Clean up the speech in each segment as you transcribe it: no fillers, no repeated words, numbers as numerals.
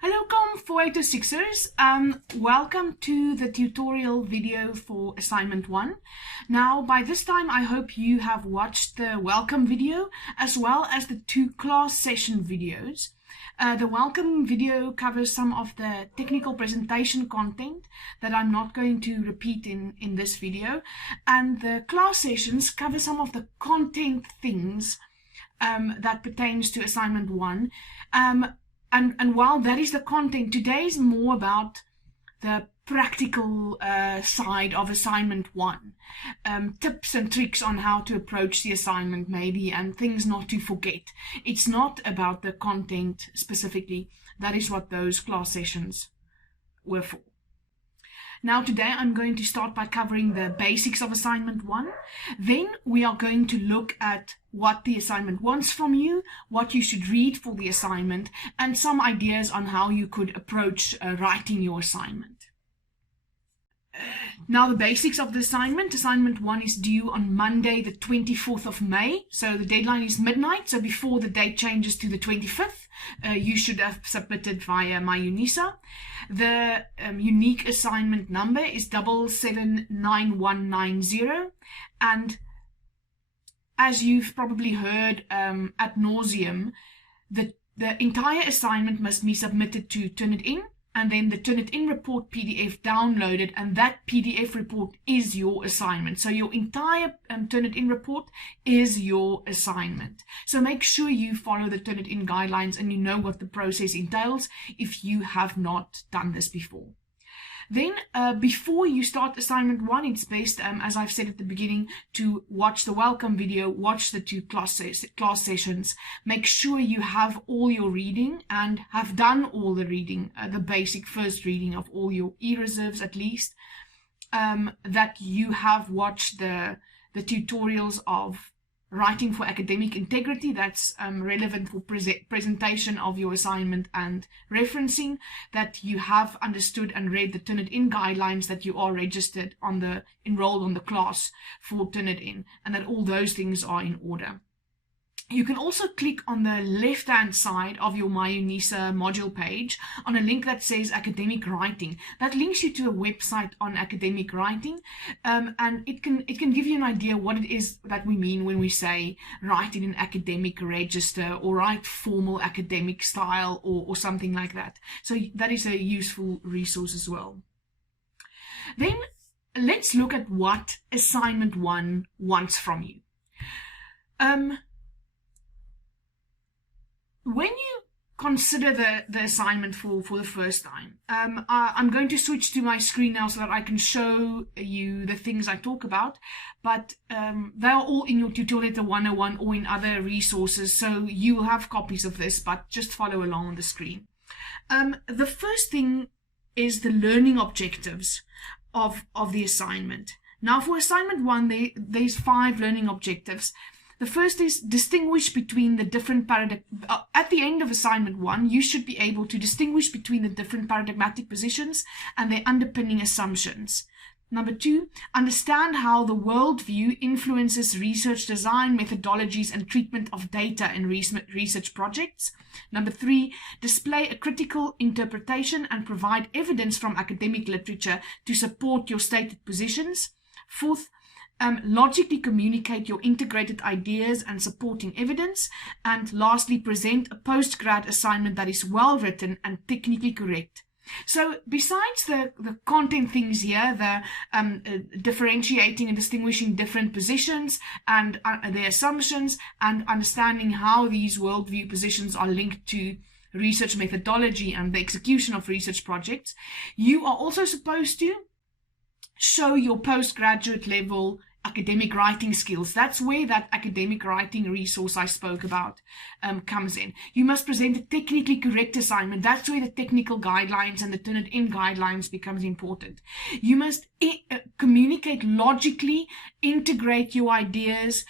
Hello COM4806ers, welcome to the tutorial video for assignment 1. Now by this time I hope you have watched the welcome video as well as the 2 class session videos. The welcome video covers some of the technical presentation content that I'm not going to repeat in this video, and the class sessions cover some of the content things that pertains to assignment 1. And while that is the content, today is more about the practical side of assignment 1. Tips and tricks on how to approach the assignment maybe, and things not to forget. It's not about the content specifically. That is what those class sessions were for. Now today I'm going to start by covering the basics of assignment 1. Then we are going to look at what the assignment wants from you, what you should read for the assignment, and some ideas on how you could approach writing your assignment. Now the basics of the assignment. Assignment 1 is due on Monday the 24th of May. So the deadline is midnight. So before the date changes to the 25th, you should have submitted via MyUnisa. The unique assignment number is 779190. And as you've probably heard ad nauseum, the entire assignment must be submitted to Turnitin, and then the Turnitin report PDF downloaded, and that PDF report is your assignment. So your entire Turnitin report is your assignment. So make sure you follow the Turnitin guidelines and you know what the process entails if you have not done this before. Then, before you start assignment 1, it's best, as I've said at the beginning, to watch the welcome video, watch the 2 class sessions. Make sure you have all your reading and have done all the reading, the basic first reading of all your e-reserves at least, that you have watched the tutorials of writing for academic integrity, that's relevant for presentation of your assignment and referencing, that you have understood and read the Turnitin guidelines, that you are registered enrolled on the class for Turnitin, and that all those things are in order. You can also click on the left-hand side of your MyUnisa module page on a link that says academic writing. That links you to a website on academic writing, and it can give you an idea what it is that we mean when we say write in an academic register or write formal academic style or something like that. So that is a useful resource as well. Then let's look at what assignment 1 wants from you. When you consider the assignment for the first time, I'm going to switch to my screen now so that I can show you the things I talk about, but they are all in your Tutorial 101 or in other resources, so you will have copies of this, but just follow along on the screen. The first thing is the learning objectives of the assignment. Now for assignment 1, there's 5 learning objectives. The first is distinguish between the different at the end of assignment 1, you should be able to distinguish between the different paradigmatic positions and their underpinning assumptions. Number 2, understand how the worldview influences research design, methodologies, and treatment of data in research projects. Number 3, display a critical interpretation and provide evidence from academic literature to support your stated positions. 4th, logically communicate your integrated ideas and supporting evidence. And lastly, present a post-grad assignment that is well written and technically correct. So besides the content things here, the differentiating and distinguishing different positions and their assumptions, and understanding how these worldview positions are linked to research methodology and the execution of research projects, you are also supposed to show your postgraduate level academic writing skills. That's where that academic writing resource I spoke about comes in. You must present a technically correct assignment. That's where the technical guidelines and the Turnitin guidelines becomes important. You must communicate logically, integrate your ideas,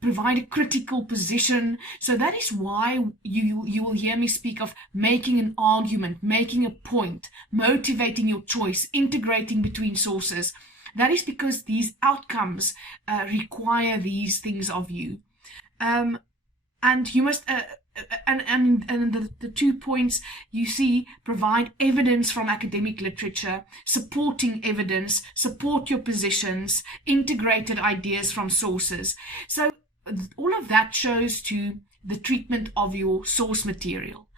provide a critical position. So that is why you will hear me speak of making an argument, making a point, motivating your choice, integrating between sources. That is because these outcomes require these things of you. And you must and the 2 points you see: provide evidence from academic literature, supporting evidence, support your positions, integrated ideas from sources. So all of that shows to the treatment of your source material.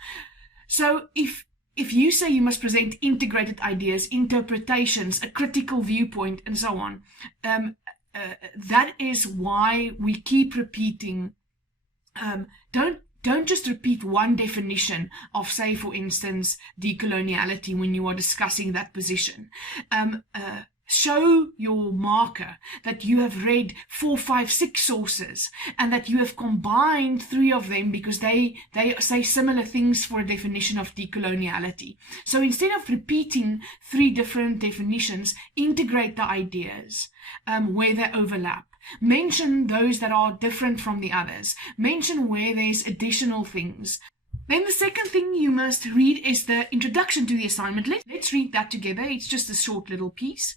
So if you say you must present integrated ideas, interpretations, a critical viewpoint, and so on, that is why we keep repeating. Don't just repeat one definition of, say, for instance, decoloniality when you are discussing that position. Show your marker that you have read 4, 5, 6 sources, and that you have combined 3 of them because they say similar things for a definition of decoloniality. So instead of repeating 3 different definitions, integrate the ideas where they overlap. Mention those that are different from the others. Mention where there's additional things. Then the second thing you must read is the introduction to the assignment. Let's read that together. It's just a short little piece.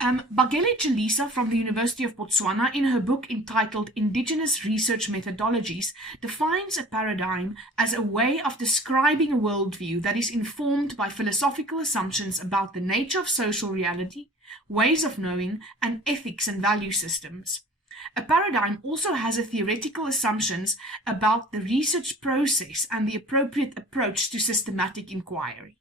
Bagele Chalisa from the University of Botswana, in her book entitled Indigenous Research Methodologies, defines a paradigm as a way of describing a worldview that is informed by philosophical assumptions about the nature of social reality, ways of knowing, and ethics and value systems. A paradigm also has a theoretical assumptions about the research process and the appropriate approach to systematic inquiry.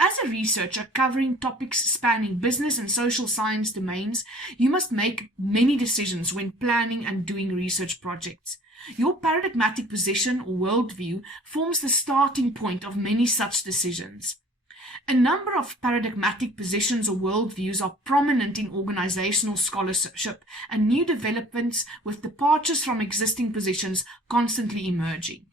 As a researcher covering topics spanning business and social science domains, you must make many decisions when planning and doing research projects. Your paradigmatic position or worldview forms the starting point of many such decisions. A number of paradigmatic positions or worldviews are prominent in organizational scholarship, and new developments with departures from existing positions constantly emerging.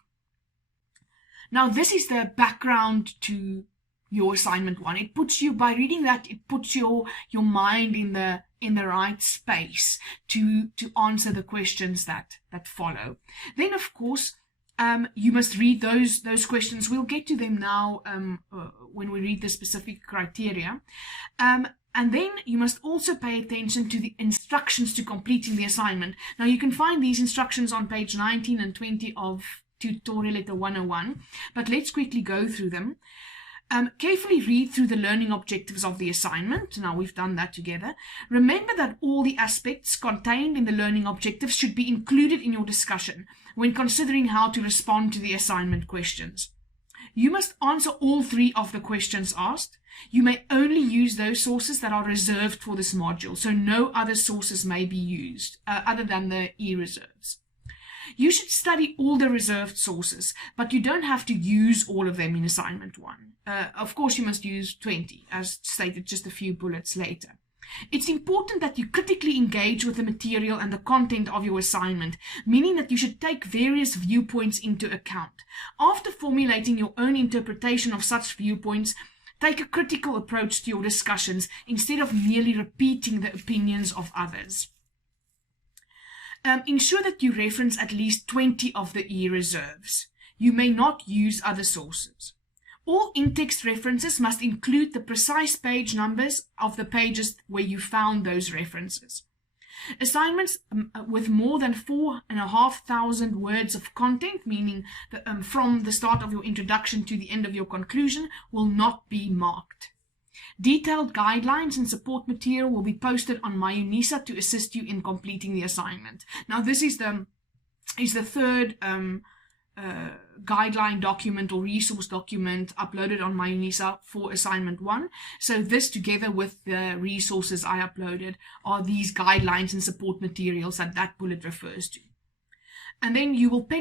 Now, this is the background to your assignment 1. It puts you, by reading that, it puts your mind in the right space to answer the questions that follow. Then, of course, you must read those questions. We'll get to them now when we read the specific criteria. And then you must also pay attention to the instructions to completing the assignment. Now, you can find these instructions on page 19 and 20 of Tutorial Letter 101, but let's quickly go through them. Carefully read through the learning objectives of the assignment. Now, we've done that together. Remember that all the aspects contained in the learning objectives should be included in your discussion when considering how to respond to the assignment questions. You must answer all 3 of the questions asked. You may only use those sources that are reserved for this module, so no other sources may be used other than the e-reserves. You should study all the reserved sources, but you don't have to use all of them in assignment 1. Of course, you must use 20, as stated just a few bullets later. It's important that you critically engage with the material and the content of your assignment, meaning that you should take various viewpoints into account. After formulating your own interpretation of such viewpoints, take a critical approach to your discussions instead of merely repeating the opinions of others. Ensure that you reference at least 20 of the e-reserves. You may not use other sources. All in-text references must include the precise page numbers of the pages where you found those references. Assignments with more than 4,500 words of content, meaning that, from the start of your introduction to the end of your conclusion, will not be marked. Detailed guidelines and support material will be posted on MyUnisa to assist you in completing the assignment. Now, this is the third guideline document or resource document uploaded on MyUnisa for assignment 1. So this, together with the resources I uploaded, are these guidelines and support materials that bullet refers to. And then you'll be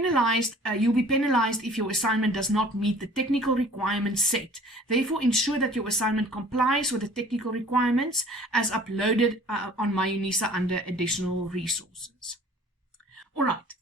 penalized if your assignment does not meet the technical requirements set. Therefore, ensure that your assignment complies with the technical requirements as uploaded on MyUnisa under additional resources. All right.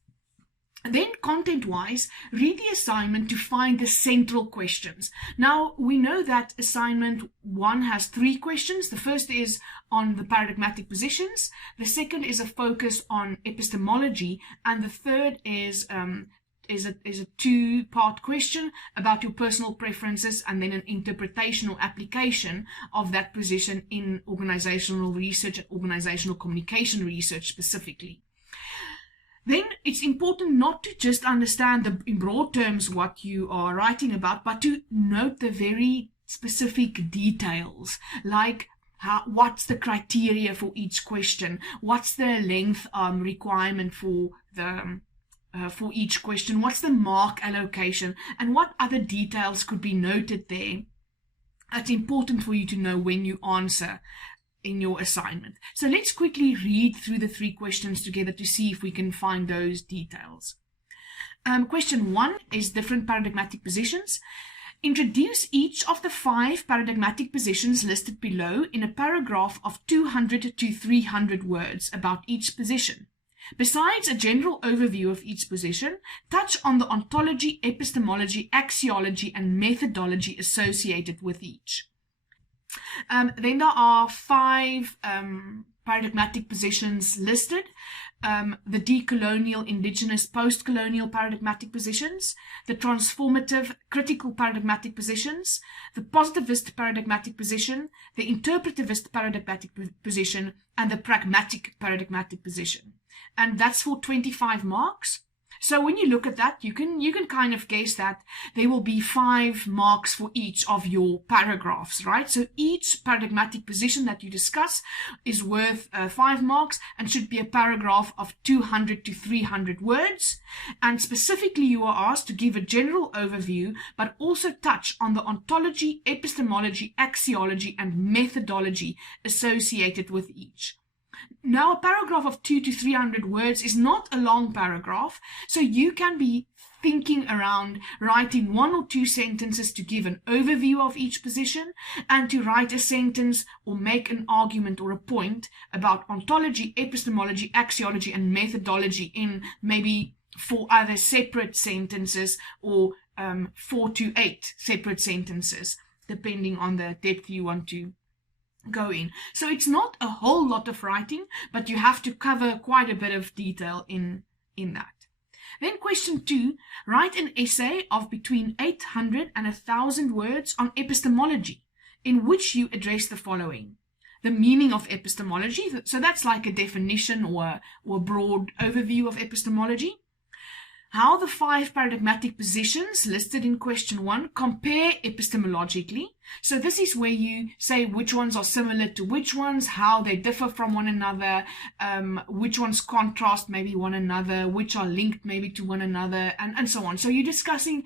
Then, content-wise, read the assignment to find the central questions. Now, we know that assignment 1 has 3 questions. The first is on the paradigmatic positions. The second is a focus on epistemology. And the third is a 2-part question about your personal preferences, and then an interpretation or application of that position in organizational research and organizational communication research specifically. Then it's important not to just understand in broad terms what you are writing about, but to note the very specific details, like what's the criteria for each question, what's the length requirement for each question, what's the mark allocation, and what other details could be noted there. That's important for you to know when you answer in your assignment. So let's quickly read through the 3 questions together to see if we can find those details. Question 1 is different paradigmatic positions. Introduce each of the 5 paradigmatic positions listed below in a paragraph of 200 to 300 words about each position. Besides a general overview of each position, touch on the ontology, epistemology, axiology, and methodology associated with each. Then there are 5 paradigmatic positions listed. The decolonial, indigenous, post-colonial paradigmatic positions, the transformative, critical paradigmatic positions, the positivist paradigmatic position, the interpretivist paradigmatic position, and the pragmatic paradigmatic position. And that's for 25 marks. So when you look at that, you can kind of guess that there will be 5 marks for each of your paragraphs, right? So each paradigmatic position that you discuss is worth 5 marks and should be a paragraph of 200 to 300 words. And specifically, you are asked to give a general overview, but also touch on the ontology, epistemology, axiology, and methodology associated with each. Now, a paragraph of 200 to 300 words is not a long paragraph, so you can be thinking around writing 1 or 2 sentences to give an overview of each position, and to write a sentence or make an argument or a point about ontology, epistemology, axiology, and methodology in maybe 4 other separate sentences, or 4 to 8 separate sentences, depending on the depth you want to go in. So it's not a whole lot of writing, but you have to cover quite a bit of detail in that. Then question 2, write an essay of between 800 and 1,000 words on epistemology, in which you address the following: the meaning of epistemology, so that's like a definition or a broad overview of epistemology. How the 5 paradigmatic positions listed in question 1 compare epistemologically. So this is where you say which ones are similar to which ones, how they differ from one another, which ones contrast maybe one another, which are linked maybe to one another, and so on. So you're discussing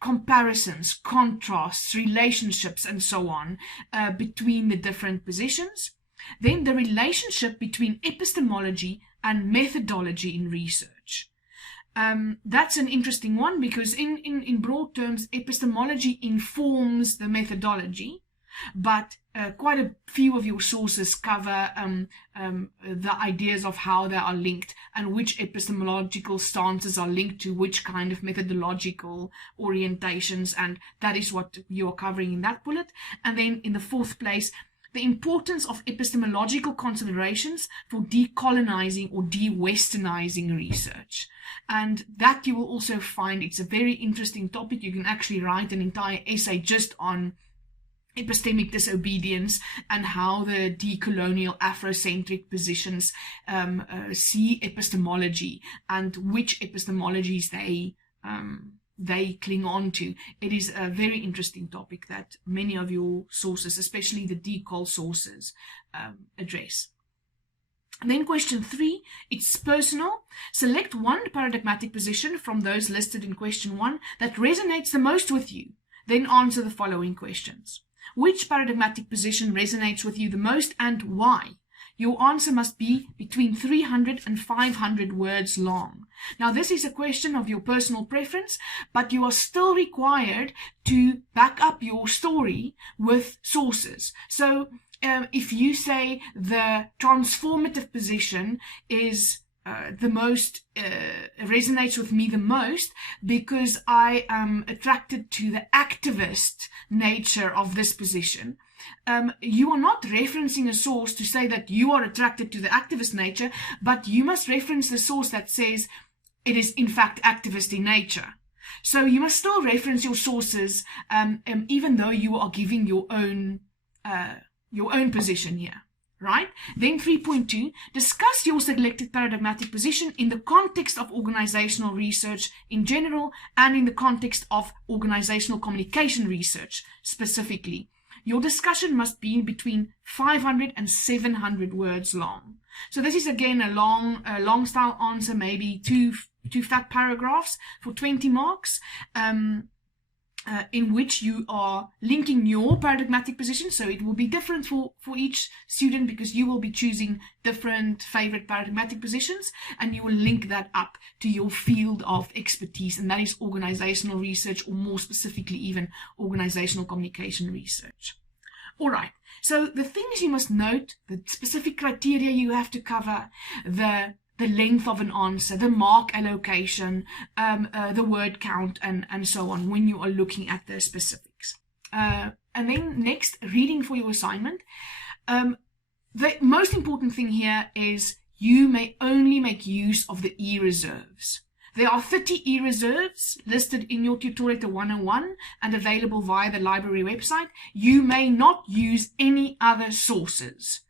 comparisons, contrasts, relationships, and so on between the different positions. Then the relationship between epistemology and methodology in research. That's an interesting one, because in broad terms, epistemology informs the methodology, but quite a few of your sources cover the ideas of how they are linked and which epistemological stances are linked to which kind of methodological orientations, and that is what you are covering in that bullet. And then in the 4th place, the importance of epistemological considerations for decolonizing or de-westernizing research. And that you will also find it's a very interesting topic. You can actually write an entire essay just on epistemic disobedience and how the decolonial Afrocentric positions see epistemology and which epistemologies they cling on to. It is a very interesting topic that many of your sources, especially the decol sources, address. And then question 3, it's personal. Select one paradigmatic position from those listed in question 1 that resonates the most with you. Then answer the following questions. Which paradigmatic position resonates with you the most and why? Your answer must be between 300 and 500 words long. Now, this is a question of your personal preference, but you are still required to back up your story with sources. So if you say the transformative position is the most, resonates with me the most because I am attracted to the activist nature of this position, you are not referencing a source to say that you are attracted to the activist nature, but you must reference the source that says it is in fact activist in nature. So you must still reference your sources, even though you are giving your own position here. right? Then 3.2, discuss your selected paradigmatic position in the context of organizational research in general and in the context of organizational communication research specifically. Your discussion must be between 500 and 700 words long. So this is again a long style answer, maybe two fat paragraphs for 20 marks. In which you are linking your paradigmatic position. So it will be different for each student because you will be choosing different favorite paradigmatic positions, and you will link that up to your field of expertise, and that is organizational research, or more specifically even organizational communication research. All right, so the things you must note, the specific criteria you have to cover, the length of an answer, the mark allocation, the word count, and so on when you are looking at the specifics. And then next, reading for your assignment. The most important thing here is you may only make use of the e-reserves. There are 30 e-reserves listed in your Tutorial 101 and available via the library website. You may not use any other sources.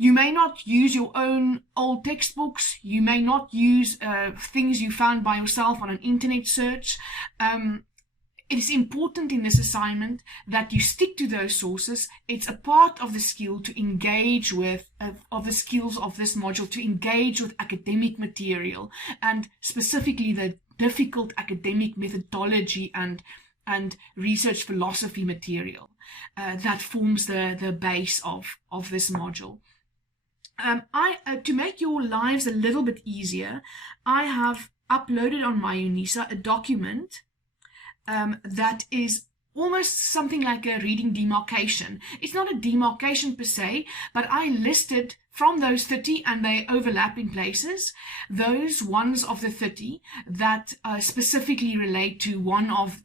You may not use your own old textbooks. You may not use things you found by yourself on an internet search. It is important in this assignment that you stick to those sources. It's a part of the skill to engage with, of the skills of this module, to engage with academic material, and specifically the difficult academic methodology and research philosophy material that forms the base of this module. To make your lives a little bit easier, I have uploaded on my UNISA a document that is almost something like a reading demarcation. It's not a demarcation per se, but I listed from those 30, and they overlap in places, those ones of the 30 that specifically relate to one of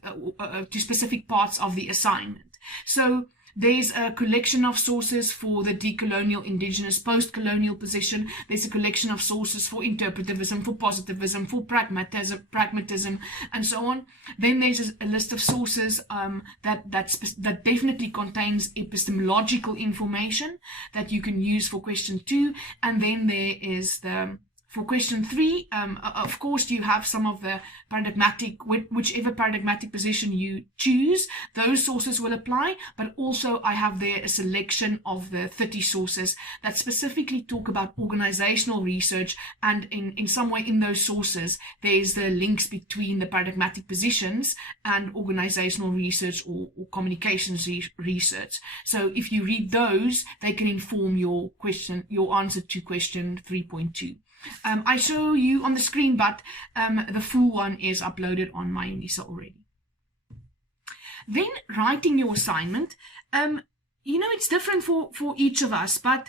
to specific parts of the assignment. So there's a collection of sources for the decolonial, indigenous, post-colonial position. There's a collection of sources for interpretivism, for positivism, for pragmatism, and so on. Then there's a list of sources that definitely contains epistemological information that you can use for question 2. And then there is for question 3, of course, you have some of the paradigmatic, whichever paradigmatic position you choose, those sources will apply, but also I have there a selection of the 30 sources that specifically talk about organizational research, and in some way in those sources, there's the links between the paradigmatic positions and organizational research or communications research. So if you read those, they can inform your answer to question 3.2. I show you on the screen, but the full one is uploaded on my UNISA already. Then writing your assignment, it's different for each of us, but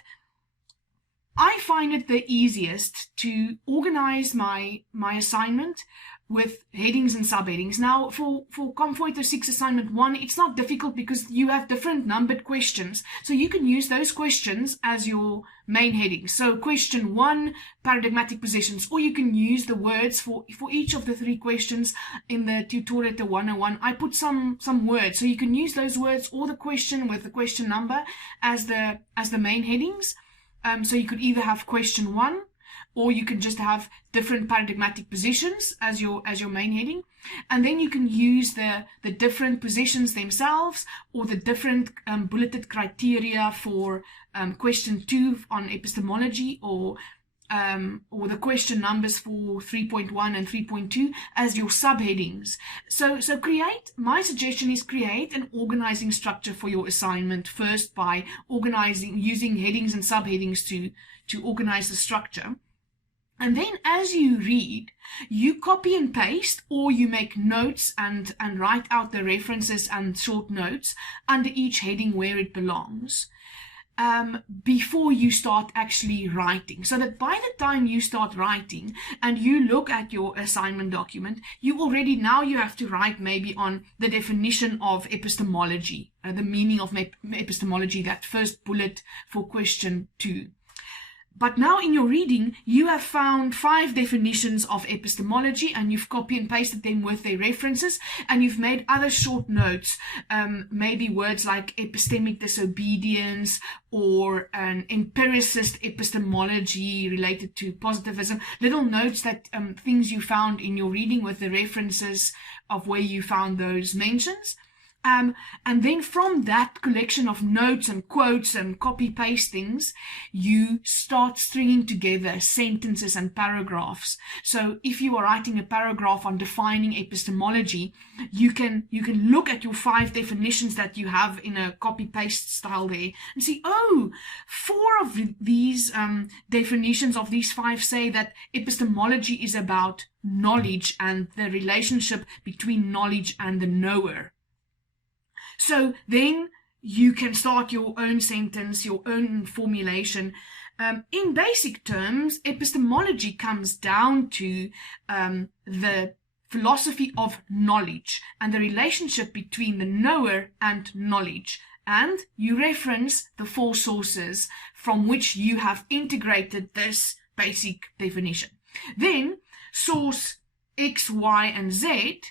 I find it the easiest to organize my assignment with headings and subheadings. Now, for COM4806 assignment 1, it's not difficult because you have different numbered questions. So you can use those questions as your main headings. So question 1, paradigmatic positions, or you can use the words for each of the 3 questions in the Tutorial 101. I put some words, so you can use those words or the question with the question number as the main headings. So you could either have question 1, or you can just have different paradigmatic positions as your main heading. And then you can use the different positions themselves, or the different bulleted criteria for question 2 on epistemology, or the question numbers for 3.1 and 3.2 as your subheadings. So my suggestion is create an organizing structure for your assignment first by using headings and subheadings to organize the structure. And then as you read, you copy and paste, or you make notes and write out the references and short notes under each heading where it belongs, before you start actually writing. So that by the time you start writing and you look at your assignment document, you have to write maybe on the definition of epistemology, the meaning of epistemology, that first bullet for question 2. But now in your reading, you have found 5 definitions of epistemology, and you've copy and pasted them with their references, and you've made other short notes, maybe words like epistemic disobedience or an empiricist epistemology related to positivism, little notes that things you found in your reading with the references of where you found those mentions. And then from that collection of notes and quotes and copy pastings, you start stringing together sentences and paragraphs. So if you are writing a paragraph on defining epistemology, you can look at your 5 definitions that you have in a copy paste style there and see, oh, 4 of these definitions of these 5 say that epistemology is about knowledge and the relationship between knowledge and the knower. So then you can start your own sentence, your own formulation. In basic terms, epistemology comes down to the philosophy of knowledge and the relationship between the knower and knowledge. And you reference the 4 sources from which you have integrated this basic definition. Then source X, Y, and Z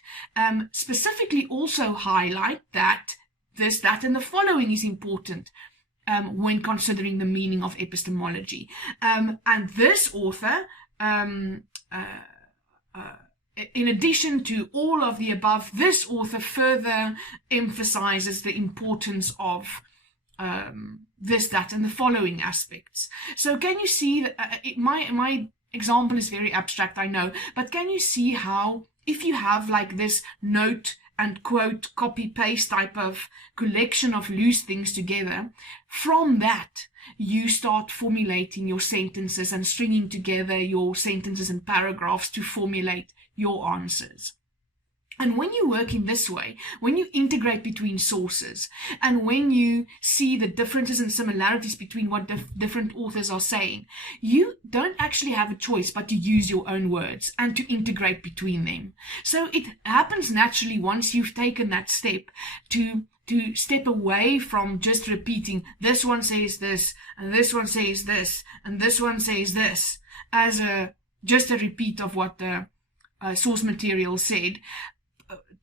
specifically also highlight that this, that, and the following is important when considering the meaning of epistemology. And this author, in addition to all of the above, this author further emphasizes the importance of this, that, and the following aspects. So can you see that my example is very abstract, I know, but can you see how if you have like this note and quote copy paste type of collection of loose things together, from that you start formulating your sentences and stringing together your sentences and paragraphs to formulate your answers. And when you work in this way, when you integrate between sources, and when you see the differences and similarities between what different authors are saying, you don't actually have a choice but to use your own words and to integrate between them. So it happens naturally once you've taken that step to step away from just repeating, this one says this, and this one says this, and this one says this, as just a repeat of what the source material said.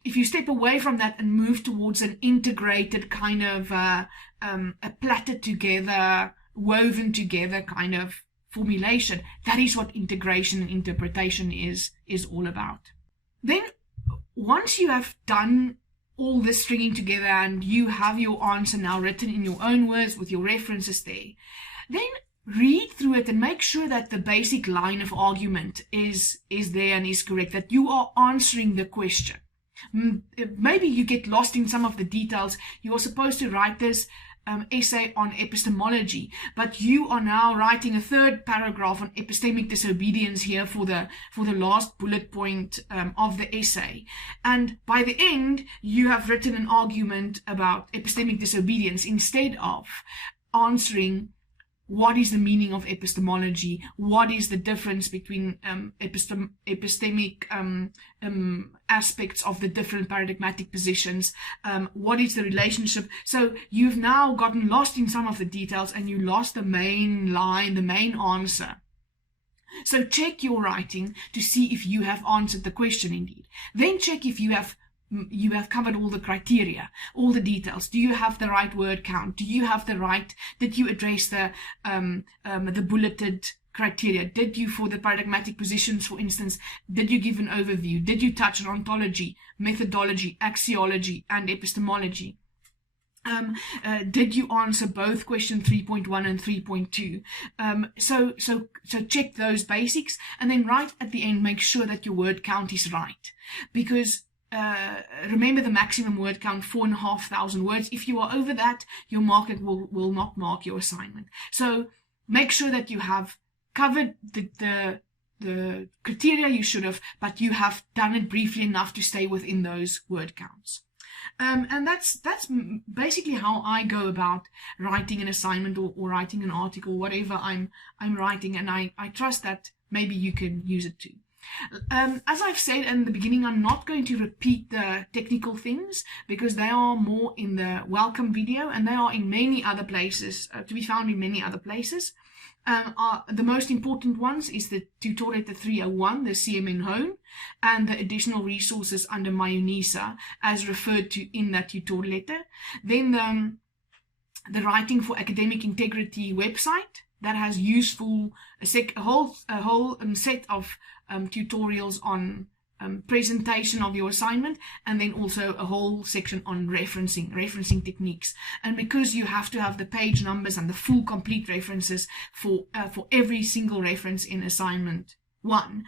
If you step away from that and move towards an integrated kind of a plaited together, woven together kind of formulation, that is what integration and interpretation is all about. Then once you have done all this stringing together and you have your answer now written in your own words with your references there, then read through it and make sure that the basic line of argument is there and is correct, that you are answering the question. Maybe you get lost in some of the details. You are supposed to write this essay on epistemology, but you are now writing a 3rd paragraph on epistemic disobedience here for the last bullet point of the essay. And by the end, you have written an argument about epistemic disobedience instead of answering what is the meaning of epistemology, what is the difference between epistemic aspects of the different paradigmatic positions, what is the relationship. So you've now gotten lost in some of the details and you lost the main line, the main answer. So check your writing to see if you have answered the question indeed. Then check if you have covered all the criteria, all the details. Do you have the right word count? Do you have the right, did you address the bulleted criteria? Did you, for the paradigmatic positions, for instance, did you give an overview? Did you touch on ontology, methodology, axiology, and epistemology? Did you answer both question 3.1 and 3.2? So check those basics, and then right at the end, make sure that your word count is right. Because remember the maximum word count, 4,500 words. If you are over that, your marker will not mark your assignment. So make sure that you have covered the criteria you should have, but you have done it briefly enough to stay within those word counts. And that's basically how I go about writing an assignment or writing an article, whatever I'm writing, and I trust that maybe you can use it too. As I've said in the beginning, I'm not going to repeat the technical things because they are more in the welcome video and they are in many other places, to be found in many other places. The most important ones is the tutorial letter 301, the CMN home, and the additional resources under MyUnisa as referred to in that tutorial letter. Then the Writing for Academic Integrity website that has useful a whole set of tutorials on presentation of your assignment, and then also a whole section on referencing techniques. And because you have to have the page numbers and the full complete references for every single reference in assignment 1,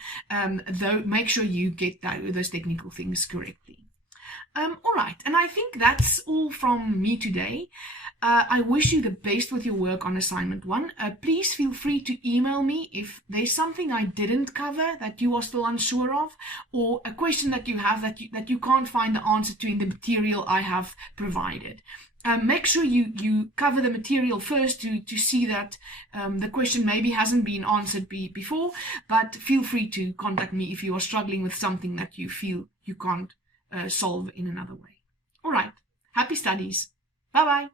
though make sure you get those technical things correctly. All right, and I think that's all from me today. I wish you the best with your work on assignment 1. Please feel free to email me if there's something I didn't cover that you are still unsure of, or a question that you have that you can't find the answer to in the material I have provided. Make sure you cover the material first to see that the question maybe hasn't been answered before, but feel free to contact me if you are struggling with something that you feel you can't solve in another way. All right, happy studies. Bye-bye.